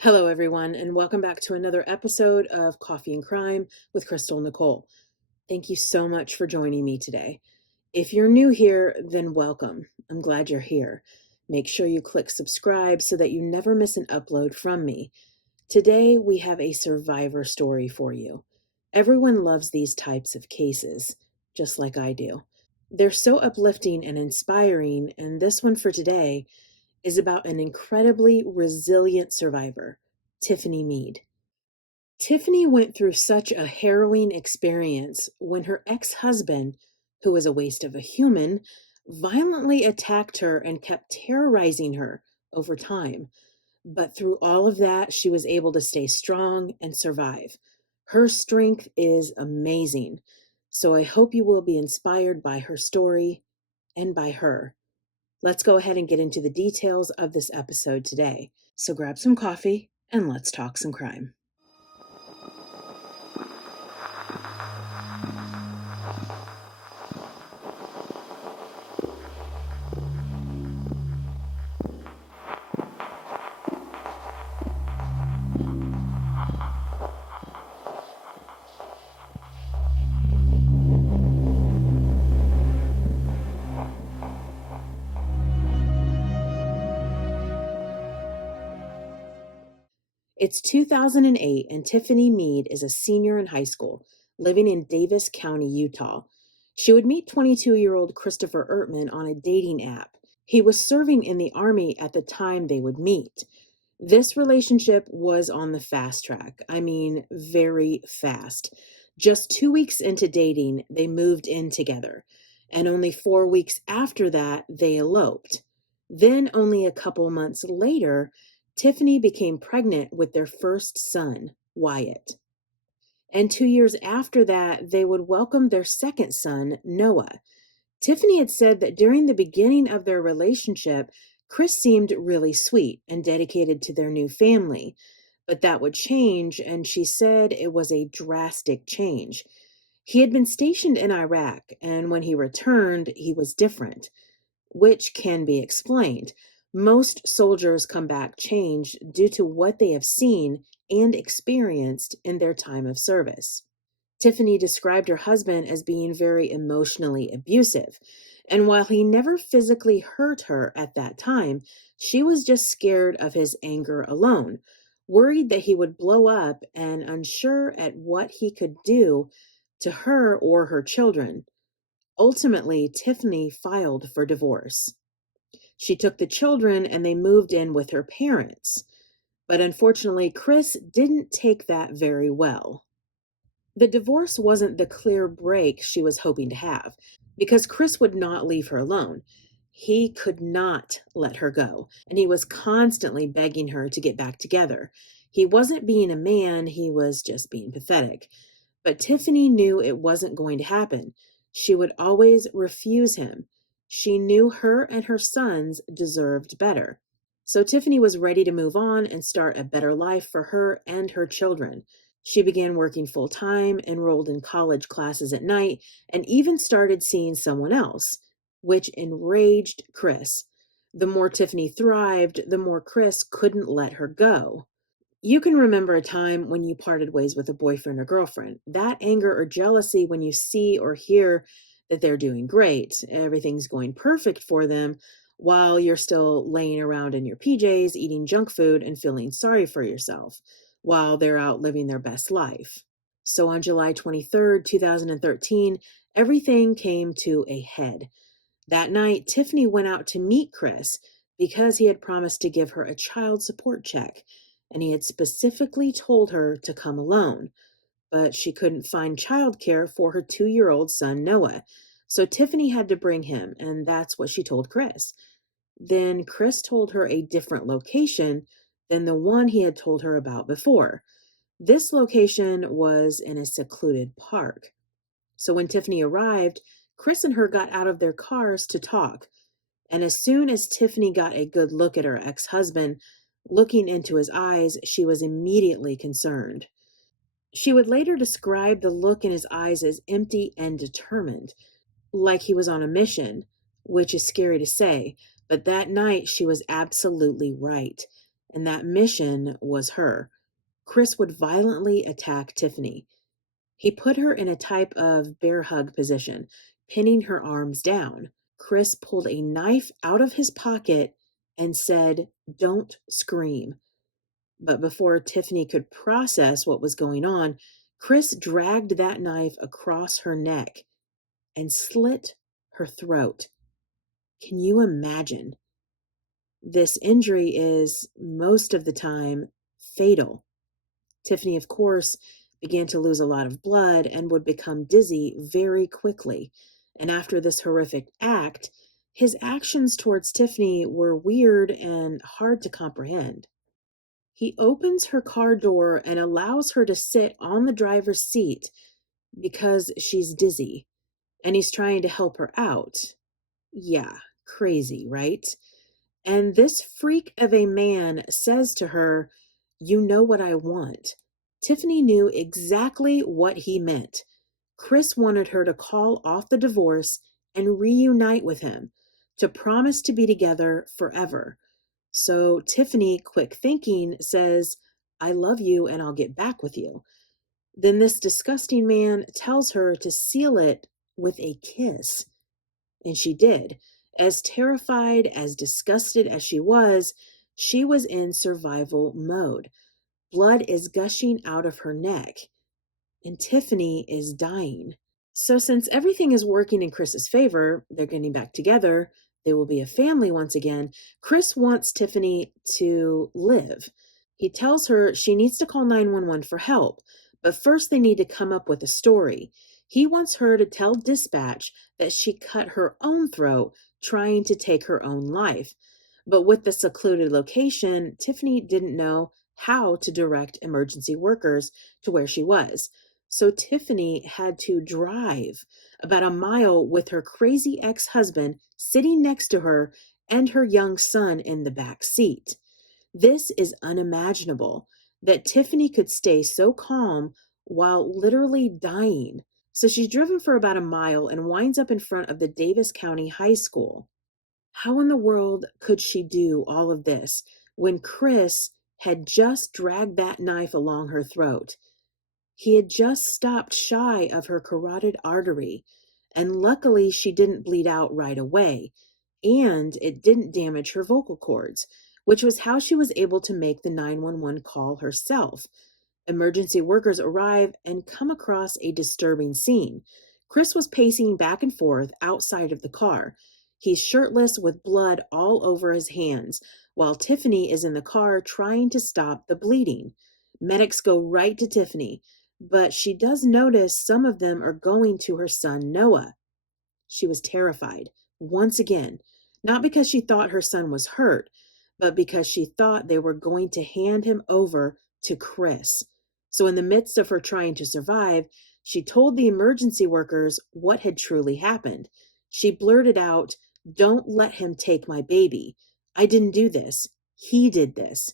Hello, everyone, and welcome back to another episode of Coffee and Crime with Crystal Nichole. Thank you so much for joining me today. If you're new here, then welcome. I'm glad you're here. Make sure you click subscribe so that you never miss an upload from me. Today, we have a survivor story for you. Everyone loves these types of cases, just like I do. They're so uplifting and inspiring, and this one for today is about an incredibly resilient survivor, Tiffany Mead. Tiffany went through such a harrowing experience when her ex-husband, who was a waste of a human, violently attacked her and kept terrorizing her over time. But through all of that, she was able to stay strong and survive. Her strength is amazing. So I hope you will be inspired by her story and by her. Let's go ahead and get into the details of this episode today. So grab some coffee and let's talk some crime. It's 2008, and Tiffany Mead is a senior in high school, living in Davis County, Utah. She would meet 22-year-old Christopher Ertman on a dating app. He was serving in the Army at the time they would meet. This relationship was on the fast track. I mean, very fast. Just 2 weeks into dating, they moved in together. And only 4 weeks after that, they eloped. Then, only a couple months later, Tiffany became pregnant with their first son, Wyatt. And 2 years after that, they would welcome their second son, Noah. Tiffany had said that during the beginning of their relationship, Chris seemed really sweet and dedicated to their new family. But that would change, and she said it was a drastic change. He had been stationed in Iraq, and when he returned, he was different, which can be explained. Most soldiers come back changed due to what they have seen and experienced in their time of service. Tiffany described her husband as being very emotionally abusive, and while he never physically hurt her at that time, she was just scared of his anger alone, worried that he would blow up and unsure at what he could do to her or her children. Ultimately, Tiffany filed for divorce. She took the children and they moved in with her parents. But unfortunately, Chris didn't take that very well. The divorce wasn't the clear break she was hoping to have, because Chris would not leave her alone. He could not let her go, and he was constantly begging her to get back together. He wasn't being a man, he was just being pathetic. But Tiffany knew it wasn't going to happen. She would always refuse him. She knew her and her sons deserved better. So Tiffany was ready to move on and start a better life for her and her children. She began working full time, enrolled in college classes at night, and even started seeing someone else, which enraged Chris. The more Tiffany thrived, the more Chris couldn't let her go. You can remember a time when you parted ways with a boyfriend or girlfriend. That anger or jealousy when you see or hear that they're doing great, everything's going perfect for them, while you're still laying around in your PJs, eating junk food, and feeling sorry for yourself, while they're out living their best life. So on July 23rd, 2013, everything came to a head. That night, Tiffany went out to meet Chris because he had promised to give her a child support check, and he had specifically told her to come alone. But she couldn't find childcare for her 2-year-old son, Noah. So Tiffany had to bring him, and that's what she told Chris. Then Chris told her a different location than the one he had told her about before. This location was in a secluded park. So when Tiffany arrived, Chris and her got out of their cars to talk. And as soon as Tiffany got a good look at her ex-husband, looking into his eyes, she was immediately concerned. She would later describe the look in his eyes as empty and determined, like he was on a mission, which is scary to say, but that night she was absolutely right. and that mission was her. Chris would violently attack Tiffany. He put her in a type of bear hug position, pinning her arms down. Chris pulled a knife out of his pocket and said, "Don't scream." But before Tiffany could process what was going on, Chris dragged that knife across her neck and slit her throat. Can you imagine? This injury is, most of the time, fatal. Tiffany, of course, began to lose a lot of blood and would become dizzy very quickly. And after this horrific act, his actions towards Tiffany were weird and hard to comprehend. He opens her car door and allows her to sit on the driver's seat because she's dizzy, and he's trying to help her out. Yeah, crazy, right? And this freak of a man says to her, "You know what I want." Tiffany knew exactly what he meant. Chris wanted her to call off the divorce and reunite with him, to promise to be together forever. So Tiffany, quick thinking, says, "I love you and I'll get back with you." Then this disgusting man tells her to seal it with a kiss. And she did. As terrified, as disgusted as she was in survival mode. Blood is gushing out of her neck, and Tiffany is dying. So, since everything is working in Chris's favor, they're getting back together, they will be a family once again. Chris wants Tiffany to live. He tells her she needs to call 911 for help, but first they need to come up with a story. He wants her to tell dispatch that she cut her own throat trying to take her own life. But with the secluded location, Tiffany didn't know how to direct emergency workers to where she was. So Tiffany had to drive about a mile with her crazy ex-husband sitting next to her and her young son in the back seat. This is unimaginable, that Tiffany could stay so calm while literally dying. So she's driven for about a mile and winds up in front of the Davis County High School. How in the world could she do all of this when Chris had just dragged that knife along her throat? He had just stopped shy of her carotid artery, and luckily she didn't bleed out right away, and it didn't damage her vocal cords, which was how she was able to make the 911 call herself. Emergency workers arrive and come across a disturbing scene. Chris was pacing back and forth outside of the car. He's shirtless with blood all over his hands, while Tiffany is in the car trying to stop the bleeding. Medics go right to Tiffany, but she does notice some of them are going to her son Noah. She was terrified, once again, not because she thought her son was hurt, but because she thought they were going to hand him over to Chris. So in the midst of her trying to survive, she told the emergency workers what had truly happened. She blurted out, "Don't let him take my baby. I didn't do this. He did this."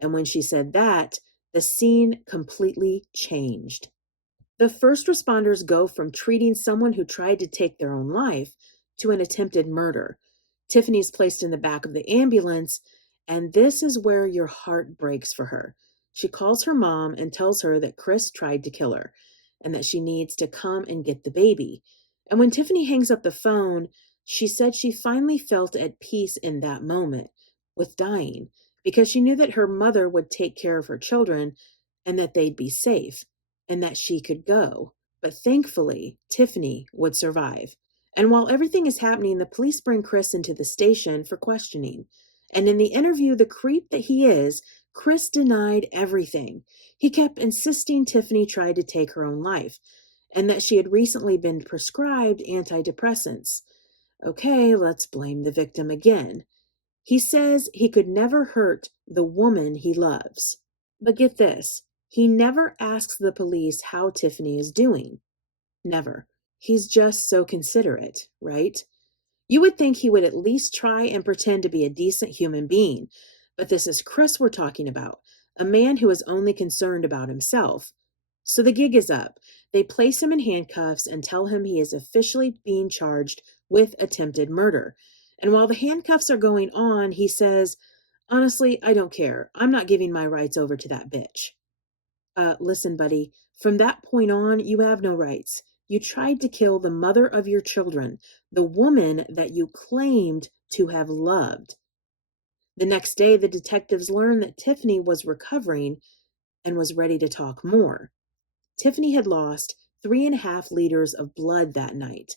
And when she said that, the scene completely changed. The first responders go from treating someone who tried to take their own life to an attempted murder. Tiffany's placed in the back of the ambulance, and this is where your heart breaks for her. She calls her mom and tells her that Chris tried to kill her and that she needs to come and get the baby. And when Tiffany hangs up the phone, she said she finally felt at peace in that moment with dying because she knew that her mother would take care of her children and that they'd be safe and that she could go. But thankfully, Tiffany would survive. And while everything is happening, the police bring Chris into the station for questioning. And in the interview, the creep that he is, Chris denied everything. He kept insisting Tiffany tried to take her own life and that she had recently been prescribed antidepressants. Okay, let's blame the victim again. He says he could never hurt the woman he loves. But get this, he never asks the police how Tiffany is doing. Never. He's just so considerate, right? You would think he would at least try and pretend to be a decent human being, but this is Chris we're talking about, a man who is only concerned about himself. So the gig is up. They place him in handcuffs and tell him he is officially being charged with attempted murder. And while the handcuffs are going on, he says, Honestly, I don't care. I'm not giving my rights over to that bitch. Listen, buddy, from that point on, you have no rights. You tried to kill the mother of your children, the woman that you claimed to have loved. The next day, the detectives learned that Tiffany was recovering and was ready to talk more. Tiffany had lost 3.5 liters of blood that night.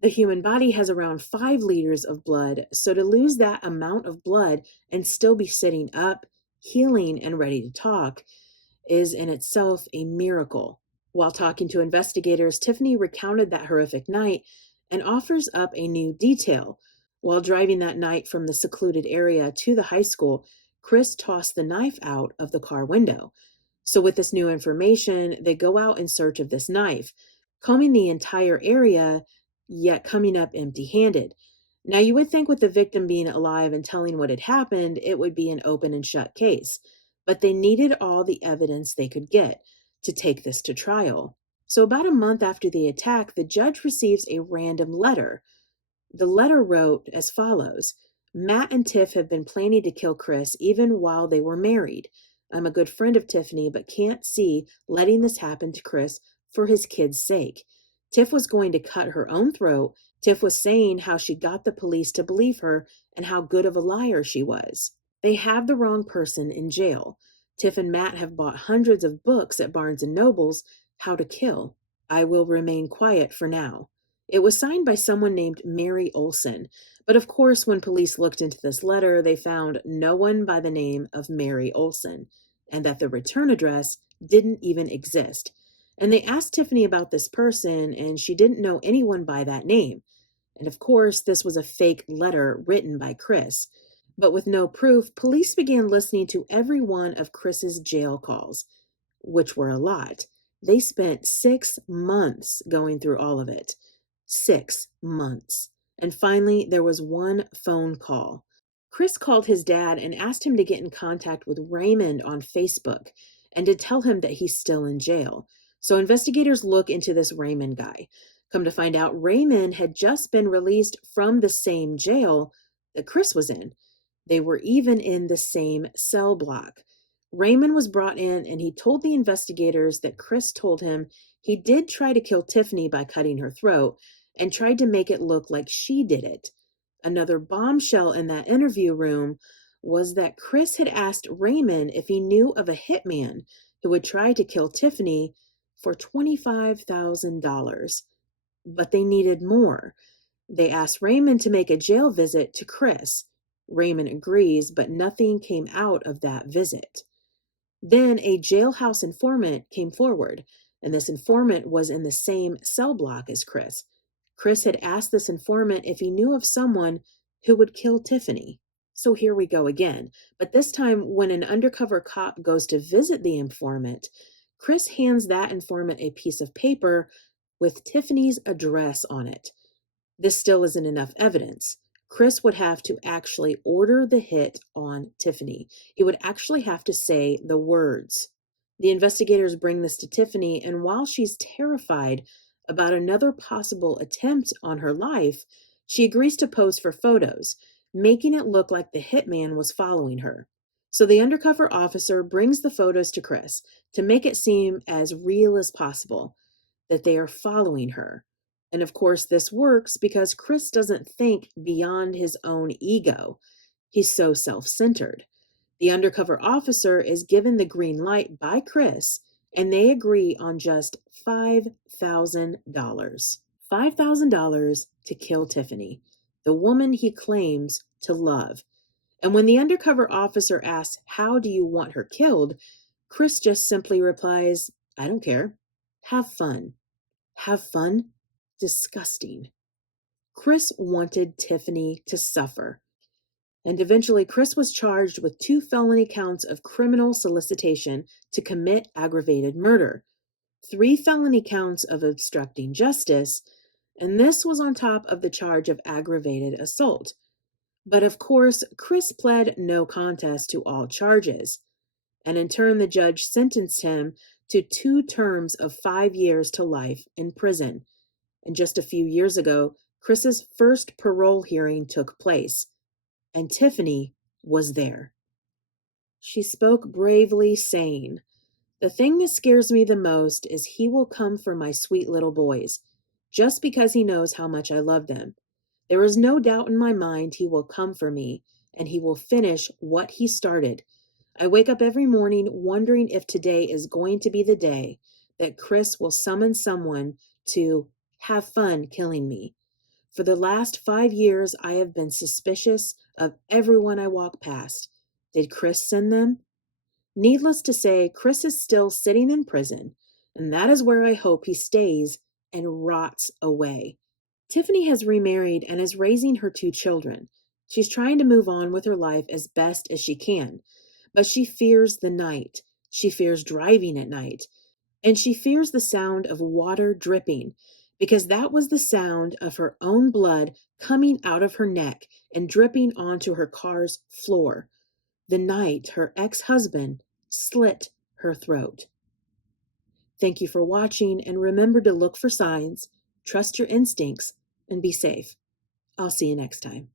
The human body has around 5 liters of blood, so to lose that amount of blood and still be sitting up, healing, and ready to talk is in itself a miracle. While talking to investigators, Tiffany recounted that horrific night and offers up a new detail. While driving that night from the secluded area to the high school, Chris tossed the knife out of the car window. So, with this new information, they go out in search of this knife, combing the entire area, yet coming up empty handed. Now, you would think with the victim being alive and telling what had happened, it would be an open and shut case, but they needed all the evidence they could get to take this to trial. So, about a month after the attack, the judge receives a random letter. The letter wrote as follows: Matt and Tiff have been planning to kill Chris even while they were married. I'm a good friend of Tiffany, but can't see letting this happen to Chris for his kid's sake. Tiff was going to cut her own throat. Tiff was saying how she got the police to believe her and how good of a liar she was. They have the wrong person in jail. Tiff and Matt have bought hundreds of books at Barnes and Noble's How to Kill. I will remain quiet for now. It was signed by someone named Mary Olson, but of course, when police looked into this letter, they found no one by the name of Mary Olson, and that the return address didn't even exist. And they asked Tiffany about this person, and she didn't know anyone by that name. And of course, this was a fake letter written by Chris. But with no proof, police began listening to every one of Chris's jail calls, which were a lot. They spent 6 months going through all of it. 6 months. And finally, there was one phone call. Chris called his dad and asked him to get in contact with Raymond on Facebook and to tell him that he's still in jail. So investigators look into this Raymond guy. Come to find out, Raymond had just been released from the same jail that Chris was in. They were even in the same cell block. Raymond was brought in and he told the investigators that Chris told him he did try to kill Tiffany by cutting her throat and tried to make it look like she did it. Another bombshell in that interview room was that Chris had asked Raymond if he knew of a hitman who would try to kill Tiffany for $25,000. But they needed more. They asked Raymond to make a jail visit to Chris. Raymond agrees, but nothing came out of that visit. Then a jailhouse informant came forward, and this informant was in the same cell block as Chris. Chris had asked this informant if he knew of someone who would kill Tiffany. So here we go again. But this time, when an undercover cop goes to visit the informant, Chris hands that informant a piece of paper with Tiffany's address on it. This still isn't enough evidence. Chris would have to actually order the hit on Tiffany. He would actually have to say the words. The investigators bring this to Tiffany, and while she's terrified about another possible attempt on her life, she agrees to pose for photos, making it look like the hitman was following her. So the undercover officer brings the photos to Chris to make it seem as real as possible that they are following her. And of course, this works because Chris doesn't think beyond his own ego. He's so self centered. The undercover officer is given the green light by Chris, and they agree on just $5,000. $5,000 to kill Tiffany, the woman he claims to love. And when the undercover officer asks, "How do you want her killed?" Chris just simply replies, "I don't care. Have fun." Have fun? Disgusting. Chris wanted Tiffany to suffer. And eventually, Chris was charged with 2 felony counts of criminal solicitation to commit aggravated murder, 3 felony counts of obstructing justice, and this was on top of the charge of aggravated assault. But of course, Chris pled no contest to all charges. And in turn, the judge sentenced him to 2 terms of 5 years to life in prison. And just a few years ago, Chris's first parole hearing took place, and Tiffany was there. She spoke bravely, saying, "The thing that scares me the most is he will come for my sweet little boys, just because he knows how much I love them. There is no doubt in my mind he will come for me, and he will finish what he started. I wake up every morning wondering if today is going to be the day that Chris will summon someone to have fun killing me. For the last 5 years, I have been suspicious of everyone I walk past. Did Chris send them? Needless to say, Chris is still sitting in prison, and that is where I hope he stays and rots away." Tiffany has remarried and is raising her 2 children. She's trying to move on with her life as best as she can, but she fears the night. She fears driving at night, and she fears the sound of water dripping, because that was the sound of her own blood coming out of her neck and dripping onto her car's floor the night her ex-husband slit her throat. Thank you for watching, and remember to look for signs, trust your instincts, and be safe. I'll see you next time.